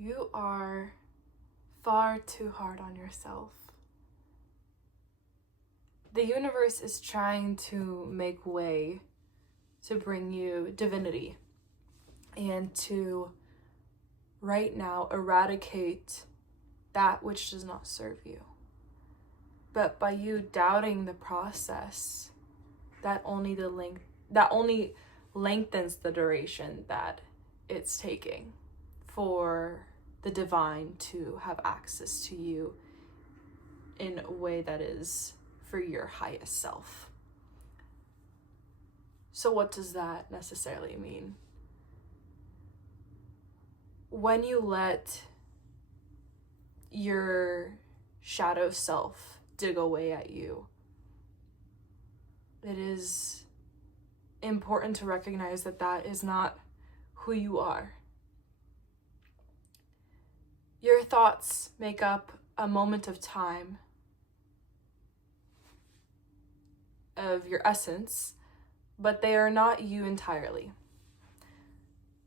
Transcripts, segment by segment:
You are far too hard on yourself. The universe is trying to make way to bring you divinity and to right now eradicate that which does not serve you. But by you doubting the process, that only lengthens the duration that it's taking for the divine to have access to you in a way that is for your highest self. So what does that necessarily mean? When you let your shadow self dig away at you, it is important to recognize that that is not who you are. Your thoughts make up a moment of time of your essence, but they are not you entirely.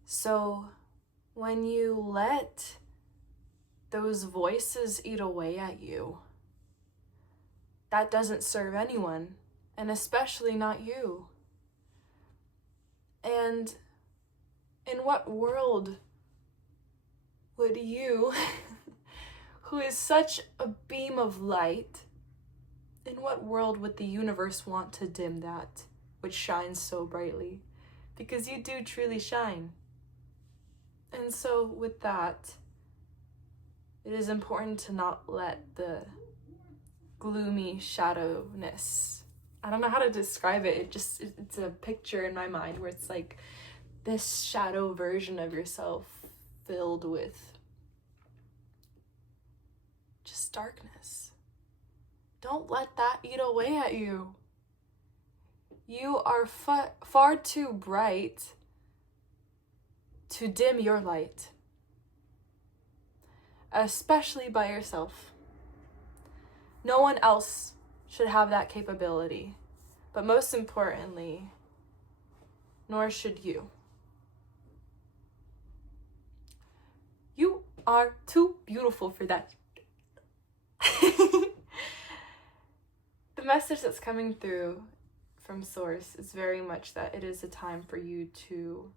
So when you let those voices eat away at you, that doesn't serve anyone, and especially not you. And in what world would you, who is such a beam of light, in what world would the universe want to dim that which shines so brightly? Because you do truly shine. And so with that, it is important to not let the gloomy shadowness, I don't know how to describe it, it's a picture in my mind where it's like this shadow version of yourself filled with just darkness. Don't let that eat away at you. You are far too bright to dim your light, especially by yourself. No one else should have that capability, but most importantly, nor should you. You are too beautiful for that. The message that's coming through from Source is very much that it is a time for you to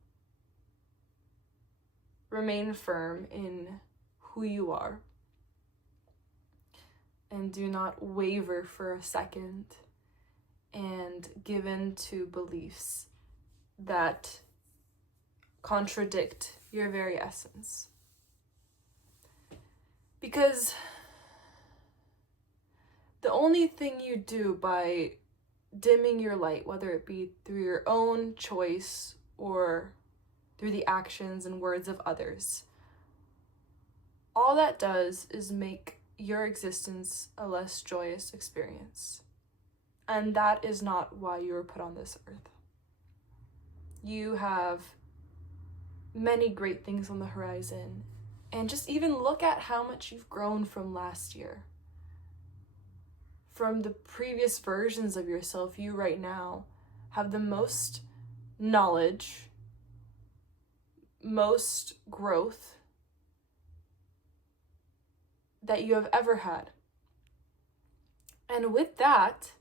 remain firm in who you are and do not waver for a second and give in to beliefs that contradict your very essence. Because the only thing you do by dimming your light, whether it be through your own choice or through the actions and words of others, all that does is make your existence a less joyous experience. And that is not why you were put on this earth. You have many great things on the horizon. And just even look at how much you've grown from last year. From the previous versions of yourself, you right now have the most knowledge, most growth that you have ever had. And with that,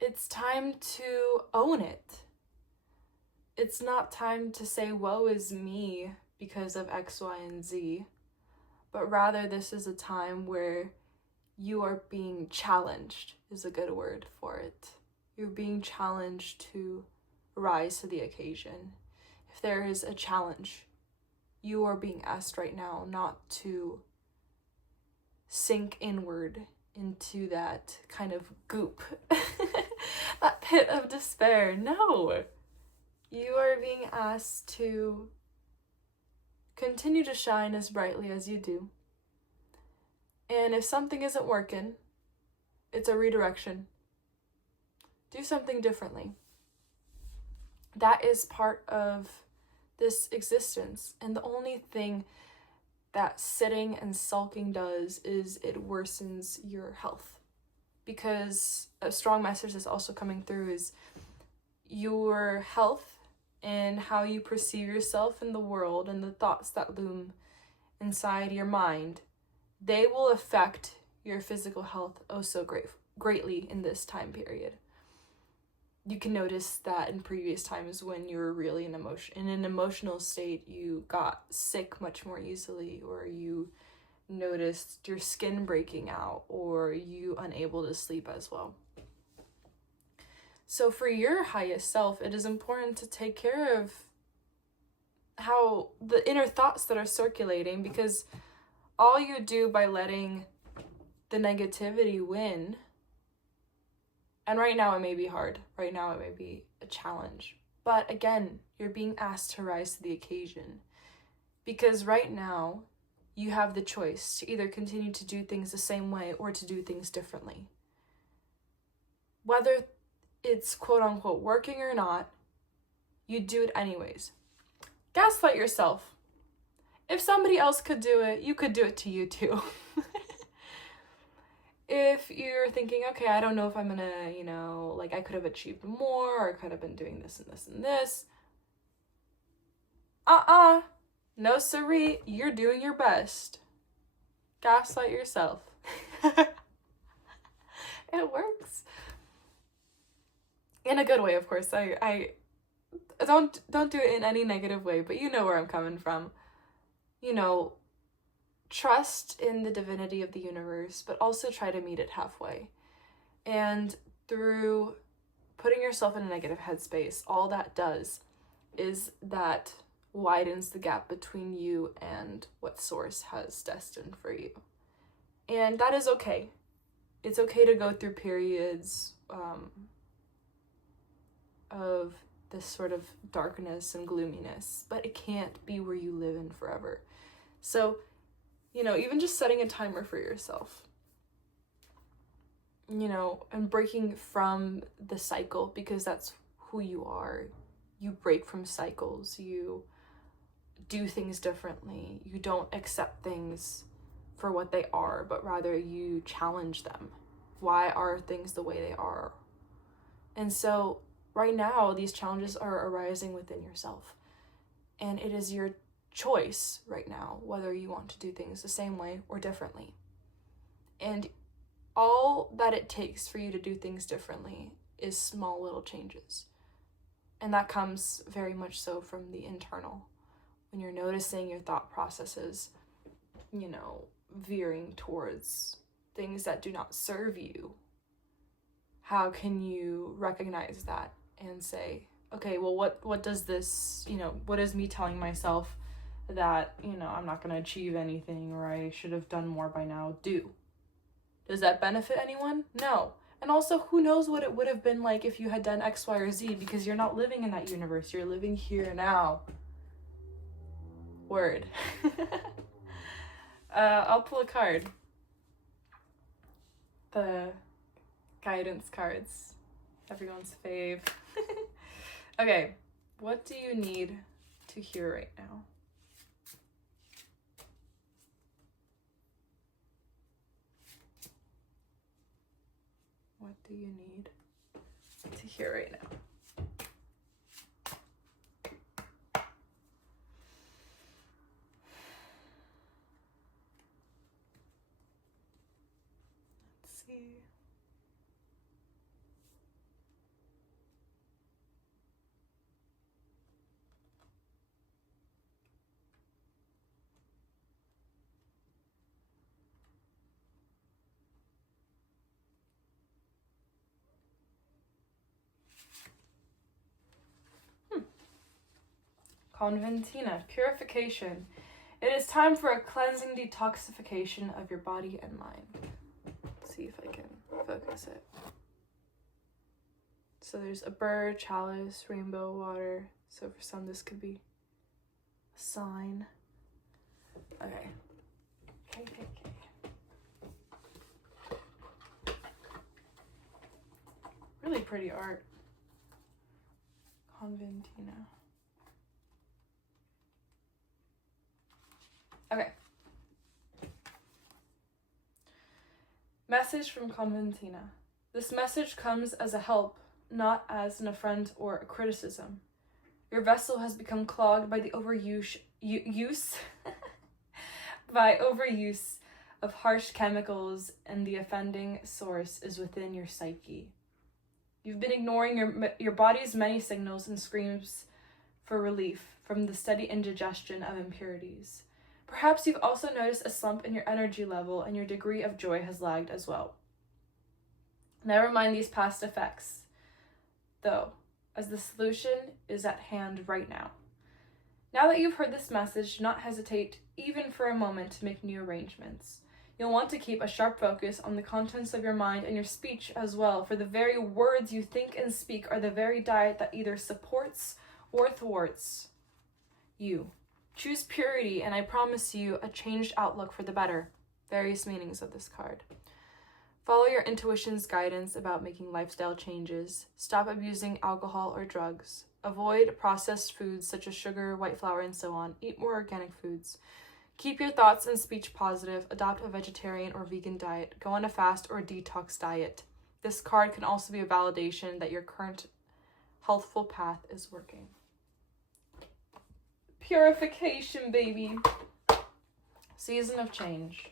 it's time to own it. It's not time to say, woe is me because of X, Y, and Z, but rather this is a time where you are being challenged, is a good word for it. You're being challenged to rise to the occasion. If there is a challenge, you are being asked right now not to sink inward into that kind of goop, that pit of despair. No, you are being asked to continue to shine as brightly as you do. And if something isn't working, it's a redirection. Do something differently. That is part of this existence. And the only thing that sitting and sulking does is it worsens your health. Because a strong message that's also coming through is your health and how you perceive yourself in the world and the thoughts that loom inside your mind, they will affect your physical health oh so greatly in this time period. You can notice that in previous times when you were really in an emotional state, you got sick much more easily, or you noticed your skin breaking out, or you unable to sleep as well. So for your highest self, it is important to take care of how the inner thoughts that are circulating, because all you do by letting the negativity win, and right now it may be hard, right now it may be a challenge, but again, you're being asked to rise to the occasion, because right now you have the choice to either continue to do things the same way or to do things differently. Whether it's quote unquote working or not, you do it anyways. Gaslight yourself. If somebody else could do it, you could do it to you too. If you're thinking, okay, I don't know if I'm gonna, I could have achieved more, or I could have been doing this and this and this. No siree, you're doing your best. Gaslight yourself. It works. In a good way, of course. I don't do it in any negative way, but you know where I'm coming from. Trust in the divinity of the universe, but also try to meet it halfway. And through putting yourself in a negative headspace, all that does is that widens the gap between you and what source has destined for you. And that is okay. It's okay to go through periods of this sort of darkness and gloominess, but it can't be where you live in forever. So, even just setting a timer for yourself, and breaking from the cycle, because that's who you are. You break from cycles. You do things differently. You don't accept things for what they are, but rather you challenge them. Why are things the way they are? And so right now, these challenges are arising within yourself. And it is your choice right now whether you want to do things the same way or differently. And all that it takes for you to do things differently is small little changes. And that comes very much so from the internal. When you're noticing your thought processes, veering towards things that do not serve you, how can you recognize that and say, okay, well, what does this, what is me telling myself that, I'm not going to achieve anything, or I should have done more by now, do? Does that benefit anyone? No. And also, who knows what it would have been like if you had done X, Y, or Z, because you're not living in that universe. You're living here now. Word. I'll pull a card. The guidance cards. Everyone's fave. Okay, what do you need to hear right now? What do you need to hear right now? Let's see. Conventina, purification. It is time for a cleansing detoxification of your body and mind. Let's see if I can focus it. So there's a bird, chalice, rainbow, water. So for some this could be a sign. Okay. Okay. Really pretty art. Conventina. Okay. Message from Conventina. This message comes as a help, not as an affront or a criticism. Your vessel has become clogged by the overuse by overuse of harsh chemicals, and the offending source is within your psyche. You've been ignoring your body's many signals and screams for relief from the steady indigestion of impurities. Perhaps you've also noticed a slump in your energy level, and your degree of joy has lagged as well. Never mind these past effects, though, as the solution is at hand right now. Now that you've heard this message, do not hesitate even for a moment to make new arrangements. You'll want to keep a sharp focus on the contents of your mind and your speech as well, for the very words you think and speak are the very diet that either supports or thwarts you. Choose purity, and I promise you a changed outlook for the better. Various meanings of this card. Follow your intuition's guidance about making lifestyle changes. Stop abusing alcohol or drugs. Avoid processed foods such as sugar, white flour, and so on. Eat more organic foods. Keep your thoughts and speech positive. Adopt a vegetarian or vegan diet. Go on a fast or detox diet. This card can also be a validation that your current healthful path is working. Purification, baby. Season of change.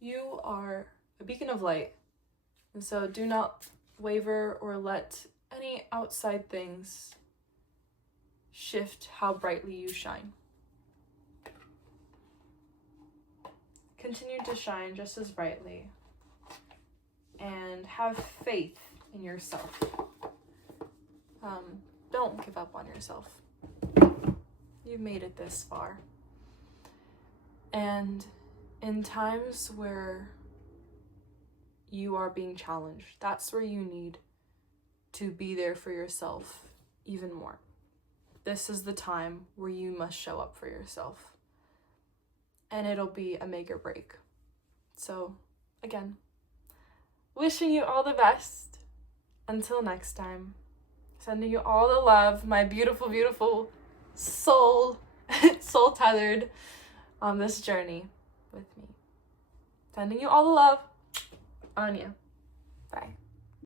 You are a beacon of light, and so do not waver or let any outside things shift how brightly you shine. Continue to shine just as brightly and have faith in yourself. Don't give up on yourself. You've made it this far. And in times where you are being challenged, that's where you need to be there for yourself even more. This is the time where you must show up for yourself. And it'll be a make or break. So, again, wishing you all the best. Until next time, sending you all the love, my beautiful, beautiful soul tethered on this journey with me. Sending you all the love. Anya. Bye.